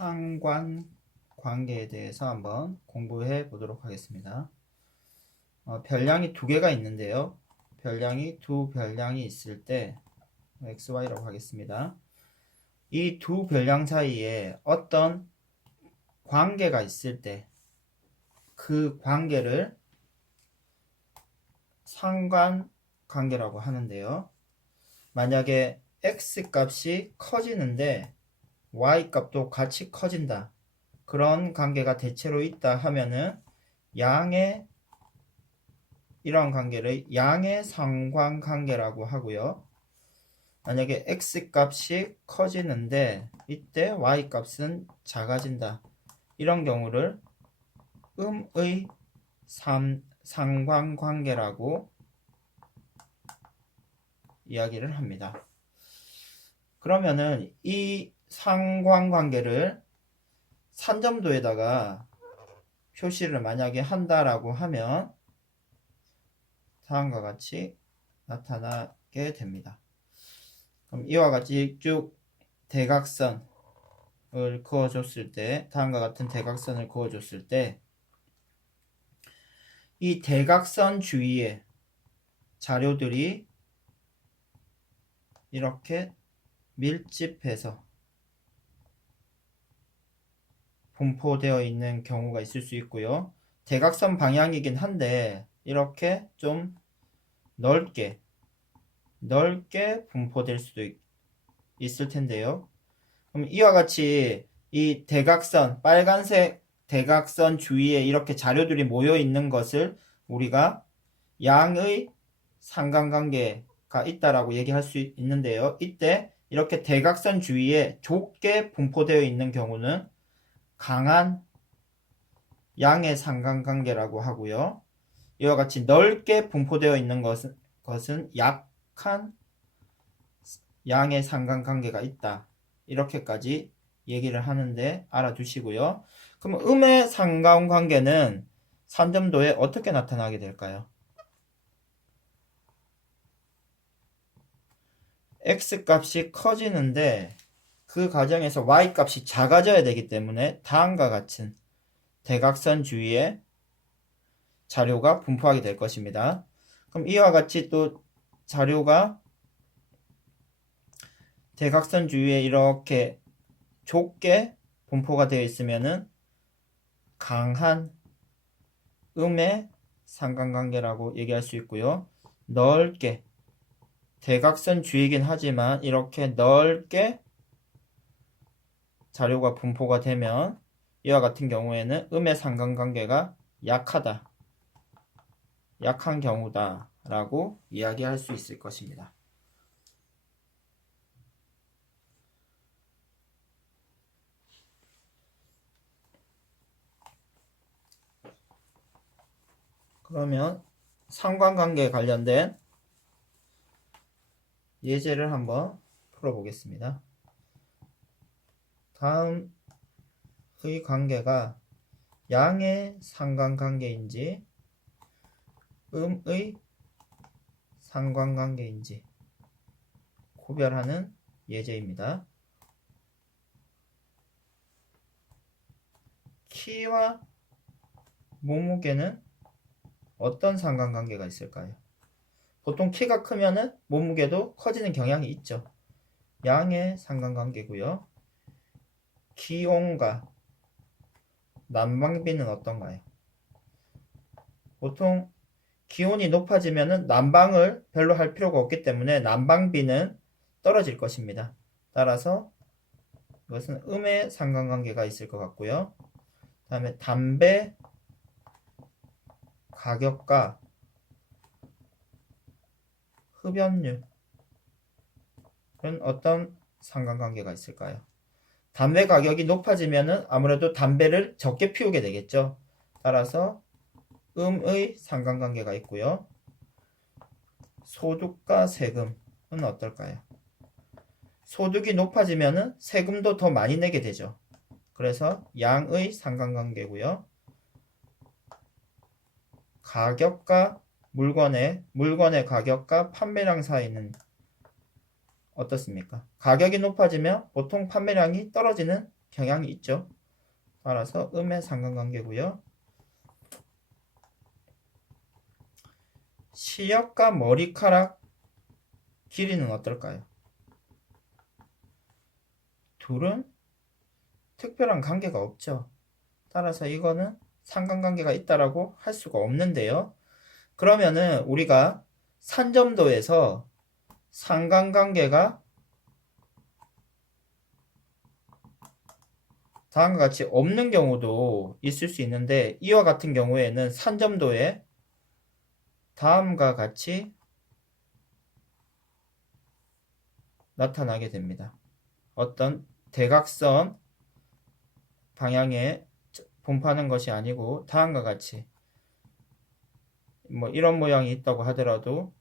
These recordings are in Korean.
상관 관계에 대해서 한번 공부해 보도록 하겠습니다. 어, 별량이 두 개가 있는데요. 별량이 두 별량이 있을 때 xy라고 하겠습니다. 이 두 별량 사이에 어떤 관계가 있을 때 그 관계를 상관 관계라고 하는데요. 만약에 x 값이 커지는데 y 값도 같이 커진다. 그런 관계가 대체로 있다 하면은 양의 이런 관계를 양의 상관관계라고 하고요. 만약에 x 값이 커지는데 이때 y 값은 작아진다. 이런 경우를 음의 삼, 상관관계라고 이야기를 합니다. 그러면은 이 상관관계를 산점도에다가 표시를 만약에 한다라고 하면 다음과 같이 나타나게 됩니다. 그럼 이와 같이 쭉 대각선을 그어줬을 때 다음과 같은 대각선을 그어줬을 때 이 대각선 주위에 자료들이 이렇게 밀집해서 분포되어 있는 경우가 있을 수 있고요. 대각선 방향이긴 한데 이렇게 좀 넓게 넓게 분포될 수도 있, 있을 텐데요. 그럼 이와 같이 이 대각선 빨간색 대각선 주위에 이렇게 자료들이 모여 있는 것을 우리가 양의 상관관계가 있다라고 얘기할 수 있는데요. 이때 이렇게 대각선 주위에 좁게 분포되어 있는 경우는 강한 양의 상관관계라고 하고요. 이와 같이 넓게 분포되어 있는 것은, 것은 약한 양의 상관관계가 있다. 이렇게까지 얘기를 하는데 알아두시고요. 그럼 음의 상관관계는 산점도에 어떻게 나타나게 될까요? x 값이 커지는데 그 과정에서 y 값이 작아져야 되기 때문에 다음과 같은 대각선 주위에 자료가 분포하게 될 것입니다. 그럼 이와 같이 또 자료가 대각선 주위에 이렇게 좁게 분포가 되어 있으면은 강한 음의 상관관계라고 얘기할 수 있고요. 넓게 대각선 주이긴 하지만 이렇게 넓게 자료가 분포가 되면 이와 같은 경우에는 음의 상관관계가 약하다. 약한 경우다. 라고 이야기할 수 있을 것입니다. 그러면 상관관계에 관련된 예제를 한번 풀어보겠습니다. 다음의 관계가 양의 상관관계인지 음의 상관관계인지 구별하는 예제입니다. 키와 몸무게는 어떤 상관관계가 있을까요? 보통 키가 크면은 몸무게도 커지는 경향이 있죠. 양의 상관관계고요. 기온과 난방비는 어떤가요? 보통 기온이 높아지면은 난방을 별로 할 필요가 없기 때문에 난방비는 떨어질 것입니다. 따라서 이것은 음의 상관관계가 있을 것 같고요. 다음에 담배 가격과 흡연율은 어떤 상관관계가 있을까요? 담배 가격이 높아지면 아무래도 담배를 적게 피우게 되겠죠. 따라서 음의 상관관계가 있고요. 소득과 세금은 어떨까요? 소득이 높아지면 세금도 더 많이 내게 되죠. 그래서 양의 상관관계고요. 가격과 물건의 물건의 가격과 판매량 사이는 어떻습니까? 가격이 높아지면 보통 판매량이 떨어지는 경향이 있죠. 따라서 음의 상관관계고요. 시력과 머리카락 길이는 어떨까요? 둘은 특별한 관계가 없죠. 따라서 이거는 상관관계가 있다라고 할 수가 없는데요. 그러면은 우리가 산점도에서 상관관계가 다음과 같이 없는 경우도 있을 수 있는데 이와 같은 경우에는 산점도에 다음과 같이 나타나게 됩니다. 어떤 대각선 방향에 분포하는 것이 아니고 다음과 같이 뭐 이런 모양이 있다고 하더라도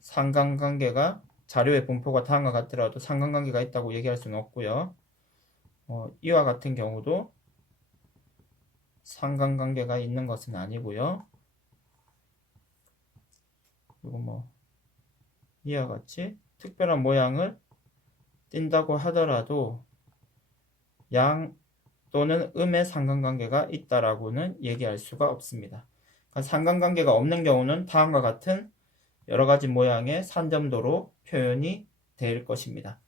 상관관계가 자료의 분포가 다음과 같더라도 상관관계가 있다고 얘기할 수는 없고요. 어, 이와 같은 경우도 상관관계가 있는 것은 아니고요. 그리고 뭐 이와 같이 특별한 모양을 띈다고 하더라도 양 또는 음의 상관관계가 있다라고는 얘기할 수가 없습니다. 그러니까 상관관계가 없는 경우는 다음과 같은 여러 가지 모양의 산점도로 표현이 될 것입니다.